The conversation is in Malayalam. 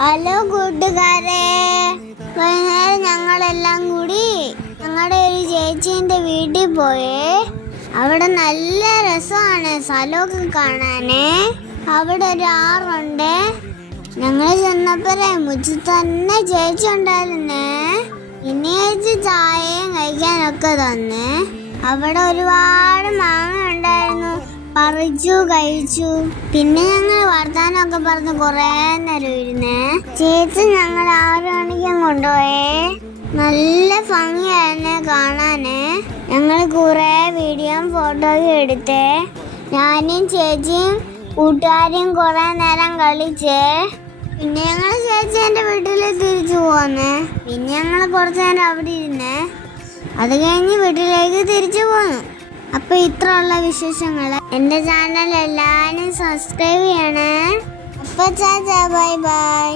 ഹലോ കൂട്ടുകാരെ, വൈകുന്നേരം ഞങ്ങളെല്ലാം കൂടി ഞങ്ങളുടെ ഒരു ചേച്ചീൻ്റെ വീട്ടിൽ പോയേ. അവിടെ നല്ല രസമാണ് സ്ഥലമൊക്കെ കാണാനേ. അവിടെ ഒരു ആറുണ്ട്. ഞങ്ങൾ ചെന്നപ്പോഴേ മുറ്റത്ത് തന്നെ ചേച്ചി ഉണ്ടായിരുന്നേ. പിന്നെ ചേച്ചി ചായയും കഴിക്കാനൊക്കെ തന്നെ. അവിടെ ഒരുപാട് മാങ്ങ ഉണ്ടായിരുന്നു, പറിച്ചു കഴിച്ചു. പിന്നെ ഞങ്ങൾ വർത്താനമൊക്കെ പറഞ്ഞ് കുറേ നേരം ഇരുന്നേ. ചേച്ചി ഞങ്ങൾ 6 മണിക്കും കൊണ്ടുപോയേ. നല്ല ഭംഗിയായിരുന്നേ കാണാന്. ഞങ്ങൾ കുറേ വീഡിയോയും ഫോട്ടോയും എടുത്തേ. ഞാനും ചേച്ചിയും കൂട്ടുകാരും കുറേ നേരം കളിച്ചേ. പിന്നെ ഞങ്ങൾ ചേച്ചീൻ്റെ വീട്ടിൽ തിരിച്ചു പോന്നേ. പിന്നെ ഞങ്ങൾ കുറച്ച് നേരം അവിടെ ഇരുന്നേ. അത് കഴിഞ്ഞ് വീട്ടിലേക്ക് തിരിച്ചു പോന്നു. അപ്പൊ ഇത്രയുള്ള വിശേഷങ്ങൾ. എൻ്റെ ചാനൽ എല്ലാവരും സബ്സ്ക്രൈബ് ചെയ്യണേ. അപ്പൊ ചാച്ചാ, ബൈ ബൈ.